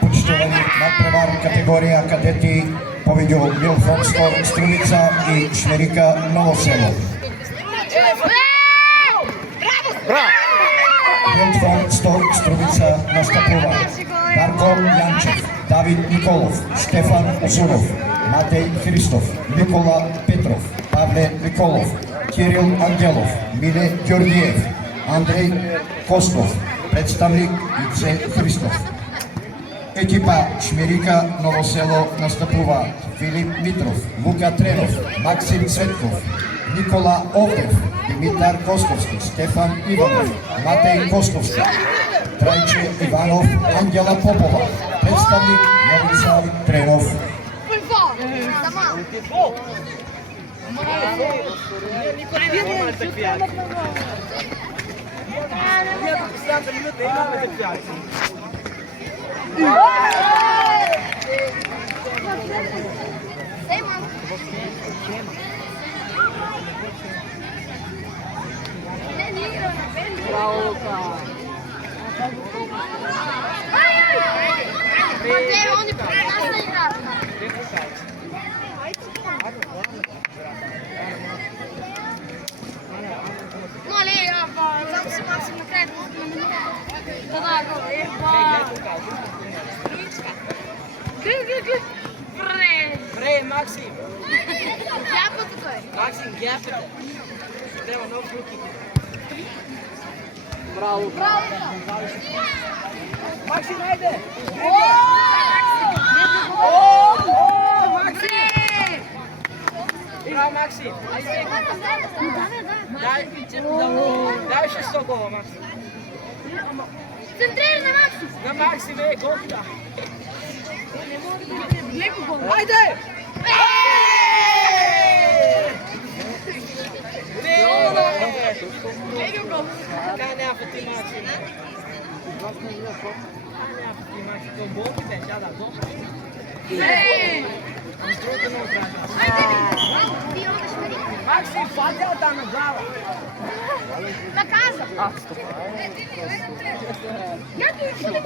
Počtovanie nadprevar kategória kadety povedú Milfond Stor Strumica i Šmerika Novoselo. Milfond Stor Strumica nastupová Darko Jančev, David Nikolov, Štefan Usunov, Matej Christov, Nikola Petrov, Pavle Nikolov, Kiril Angelov, Mile Georgiev, Andrej Kostov, predstavnik Ice Christov. Ekipa Šmerika Novoselo nastupuje Filip Mitrov, Luka Trenov, Maksim Cvetkov, Nikola Ovdev, Dimitar Kostovský, Stefan Ivanov, Matej Kostovský, Trajče Ivanov, Angela Popova, predstavnik Novica Trenov. Максим! Максим, гяпата! Трябва нов руки. Браво! Максим, айде! Максим! Браво, Максим! Дай ще 100 гола, Максим. Центрирай на Максим! На Максим, голката! Айде! Така няма ти Максим. Към болки бе, тя да добре. Максим, паделта на глава. На casa!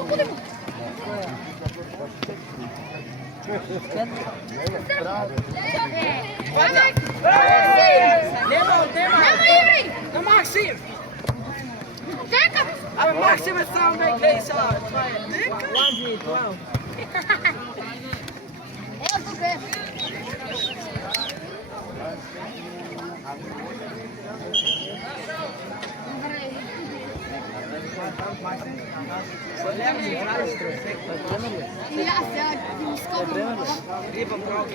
Подемо! На Максим! Дека! Абе Максим е сам бе, гледай сега. Дека? 1v12. Ево тук е! Ja, ja, die moest komen. Riba broke.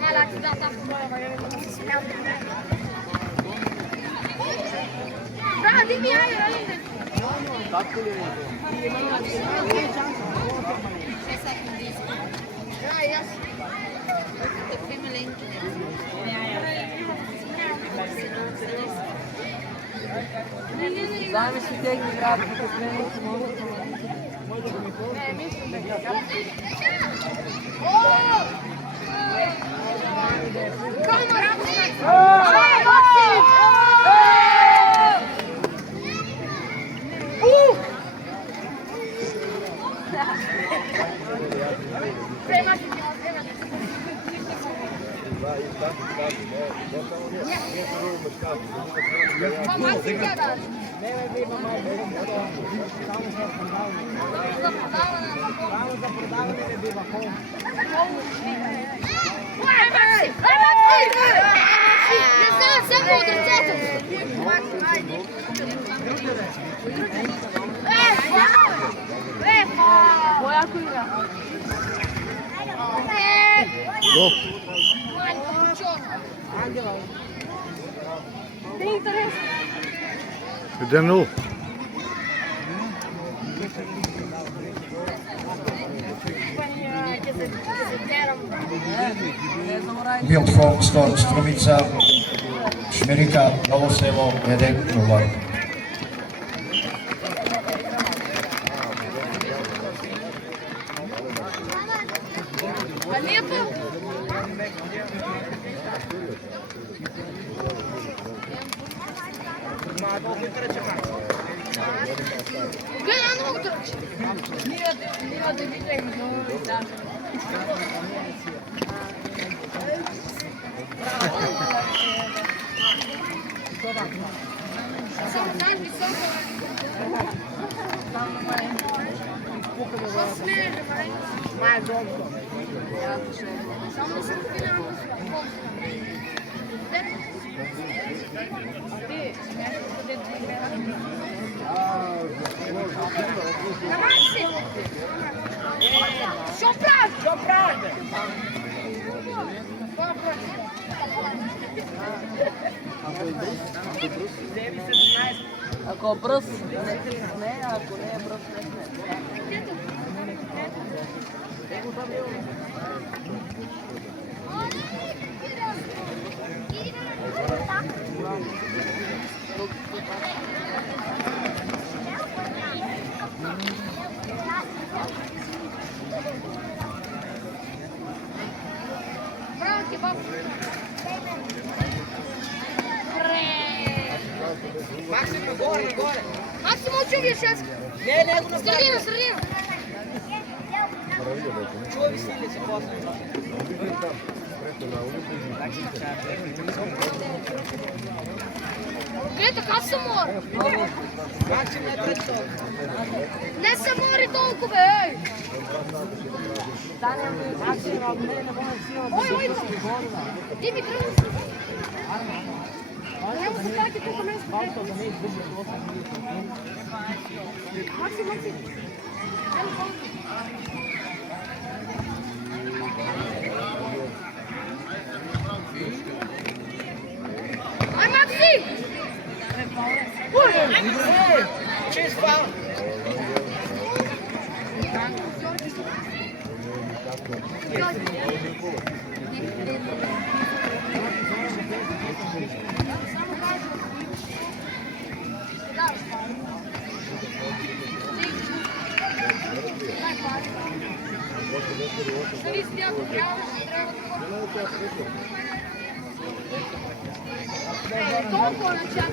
Maar laat je dat afgebouwen. Bra, die niet aan. Ja, ja. Ik vind mijn link. Dames die tegen de graad van de Kom maar op! Idem nu. Milfond Stor Strumica, Šmerika Novoselo 1-0. Гледай, я не мога да ръча. Ние да видим, но да. Само дай високо. Що смееш, бе? Май добро. Само да се попинава. Давай си! Що правиш? Що правда? Ако е бръс, не крисне, ако не е бръс, не сне. Браво ти, бабо! Максим, нагоре, нагоре. Максим, очуги сейчас! Не, не го направи. Средина, средина! Чуй сили си после. Гледай, така се мори! Максим, не пред това. Не се мори толкова, ей! Максим, не може да си Ой, ой, ти ми тръгна си! Няма се чаки тук мен спрете! Максим, Максим! Ай, Максим! Чист фаул. Дали стоят, трябва толкова начало.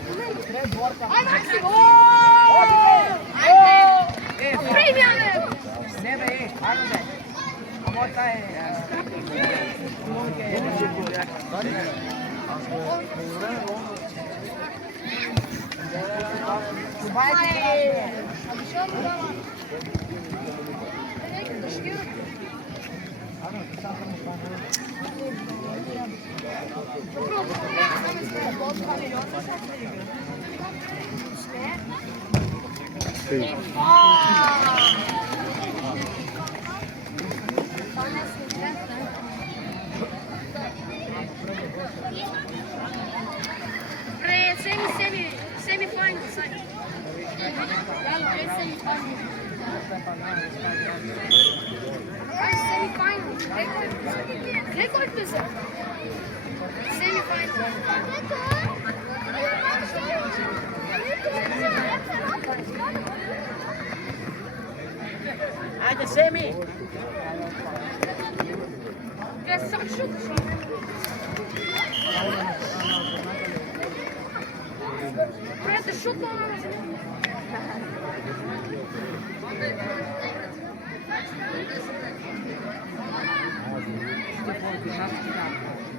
Ай, Максим! Айде! Премяне! Не бе, айде бе. Ама та е... Добавяйте! Semi-final, sai. Semi-final. Semi-final. Record bize. Semi-final. Айде, Семи! Красав шут. Пред шут на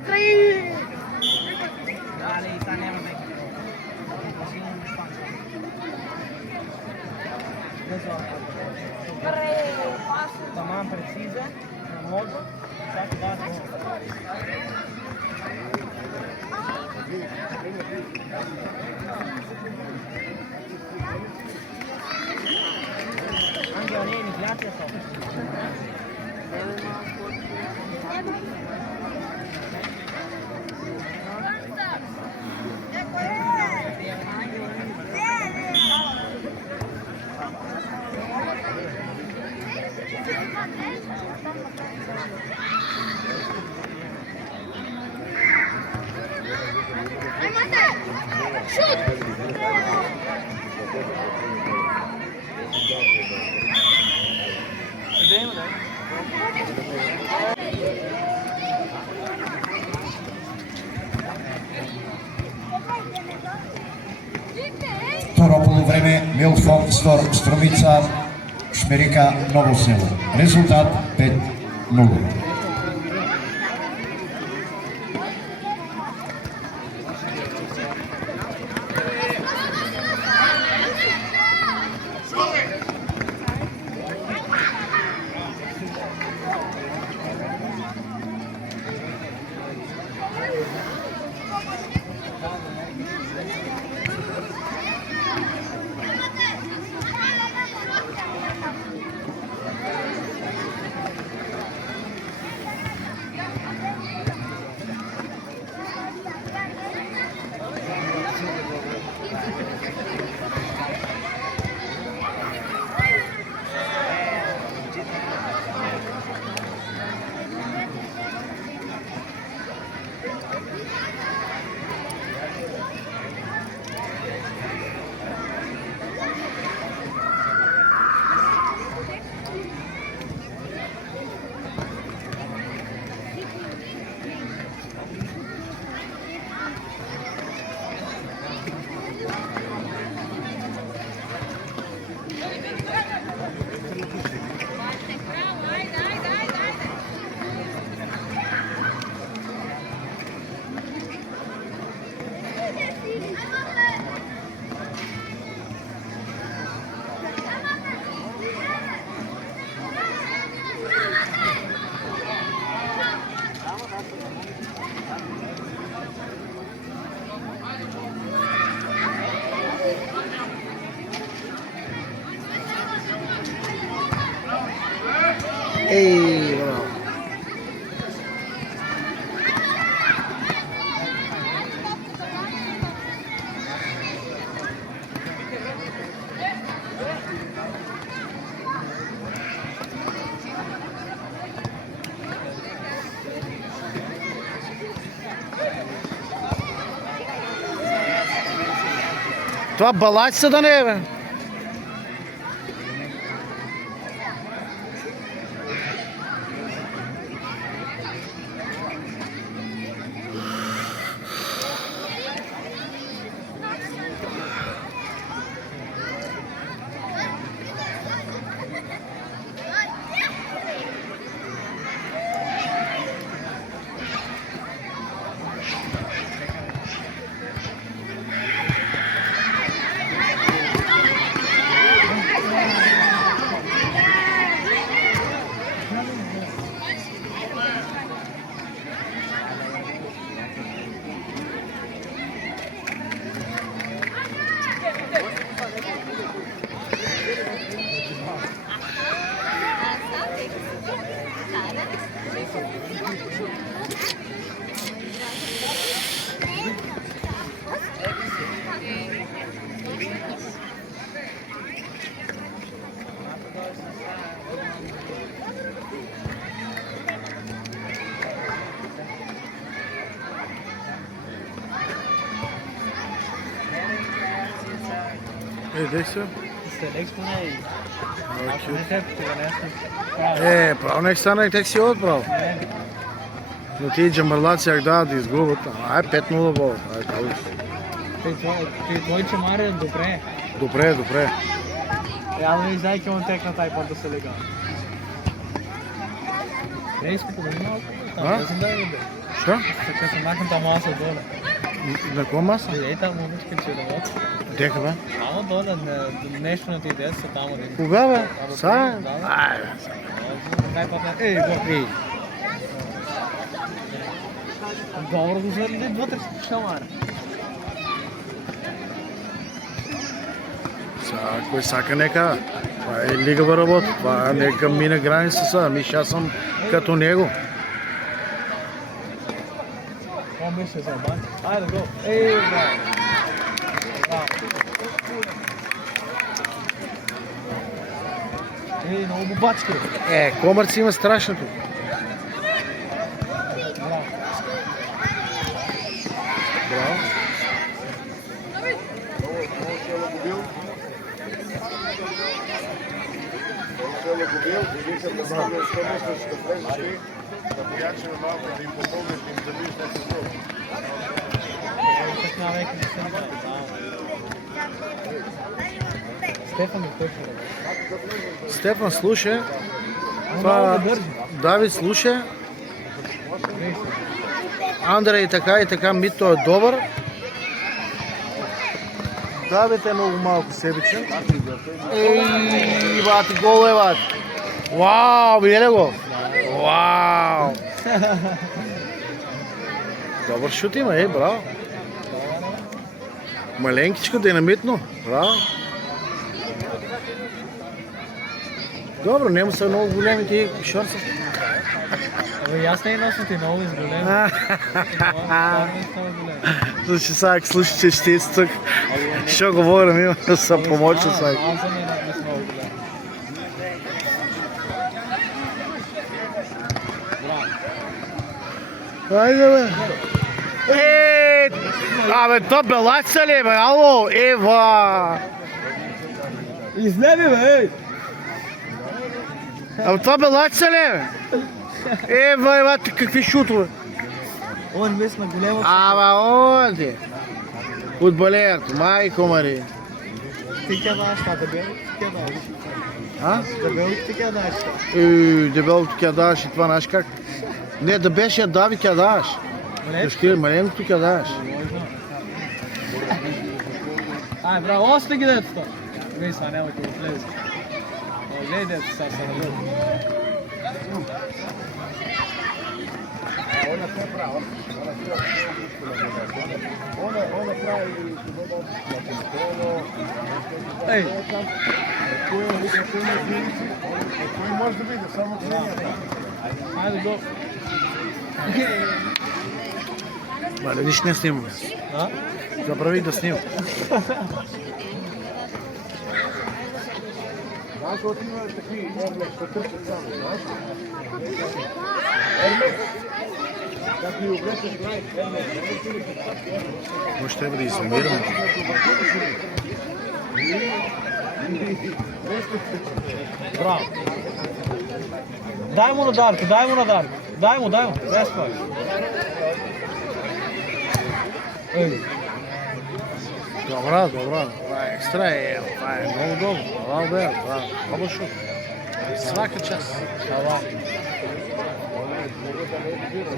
Три! Dale, sta nema neki. Tamam, precisa. Na modo. Čak da Anche Oleni, grazie a te. Ai, mata! Shoot! Bem, né? Gitti! Milford Стромица, Шмерика, Ново село. Резултат 5-0. Ей, браво. Това балачица да не е, бе. Дексо? Право не стана и тек си отправо. Но тие джамбарлаци як да изгубят. Ай, 5-0 бол. Ай, калиш. Твоите маре добре. Добре, добре. Ама не знае, че он текна taj pont да се лега. Рейско погледни малко. Там да е бе. Що? Така се махната маса доле. На коя маса? Ей, там момичка че да вот. Дека, бе? Ама доле, нещо на ти деца там. Кога, бе? Са? Ай, Ей, го. Ей. Dobro го зарали вътре с шамара. Кой сака нека? Това е лигава работа. Това нека мине граница са. Ами аз съм като него. Какво мисля за бан? Айде го. Ей, браво. Ей, много бубачки. Комърци има страшното. Браво. Стефан е точно работи. Стефан слуша. Много Това го държи. Давид слуша. Андрей и така Мито е добър. Давид е много малко себичен. Ей, бати, гол е, бати. Вау, видели го? Вау! Добър шут има, браво. Маленкичко, динамитно. Браво. Добро, нема са много големи ти шорса. Абе, аз не нося ти много изголем. Значи сега, ако слушате щец тук, що говорим, има да са помочи сега. Аз съм една много голем. Айде, бе. Абе, то белаца ли, бе, ало, Ева. Излеби, бе! Абе, това белаца ли, бе? Ева, какви шутове. Он мис на голема. Абе, онде. Футболерто, майко Мари. Ти ке даш, та дебело ти ке даш. А? Дебело ти ке даш. Дебелото ке даш и това, знаеш как? Не, да беше Дави ке даш. Ще маленкото ке даш. Ай, браво, още ги дето то. Виж, а няма да влезе. Гледай дето сега се навър. Ей! Може да види, само Айде го. Мале, нищо не снимаме. А? Забрави да снимам. Може трябва да изумираме. Браво. Дай му на Дарко, дай му на Дарко. Дай му. Без това. Ей. Добра. Това е екстра, това е много добро. Браво, бе, браво. Много шут. Свака час. Ала.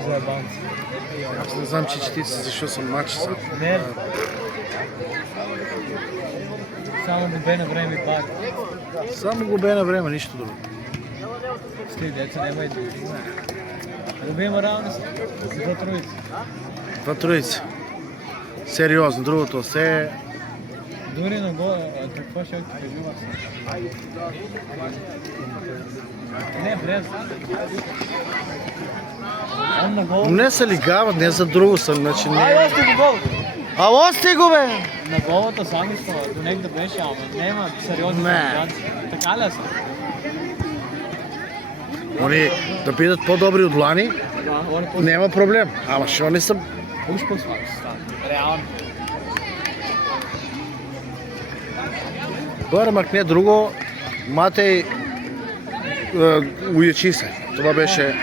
Заебанци. Аз не знам, че четица, защо съм матч. Не. Само губене време и пак. Само губе на време, нищо друго. Стига, деца няма и да знае. Губим равни са. За троица. Това троица. Сериозно, другото все... Дори на гола, какво ще ти кажи вас? Не, брез. Он на гола. Не са лигават, не за друго съм, значи Ай, не... още го гол! Ало, сте го, бе! На голата сами става, до нека да беше, ама няма сериозни Не. кандидати. Така ли са? Они да бидат по-добри от Лани, Да, они по... няма проблем. Ама що не са... Уж по-слаби са. Реално. Бърмак не друго, Матей уячи се. Това беше...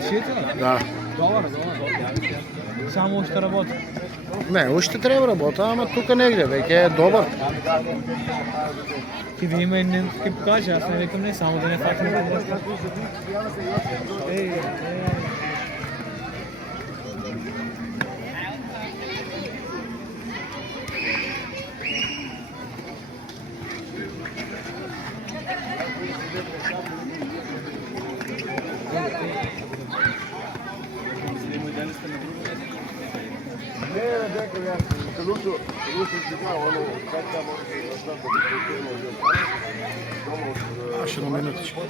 Решително? Да. Добър. Само още работи. Не, още трябва работа, ама тук негде, веќе е добър. Ти да има и не ти покажа, аз не викам не, само да не факне на връзка. Ей. Ще на минутичка.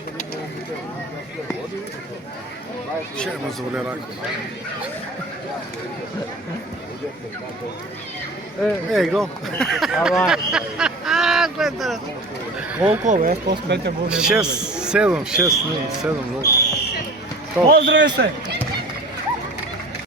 Ще ме завали рак. Ей, гол. Ала. Колко бе? По-спетър бъде. 6-7, 6-0, 7-0. Поздрави се!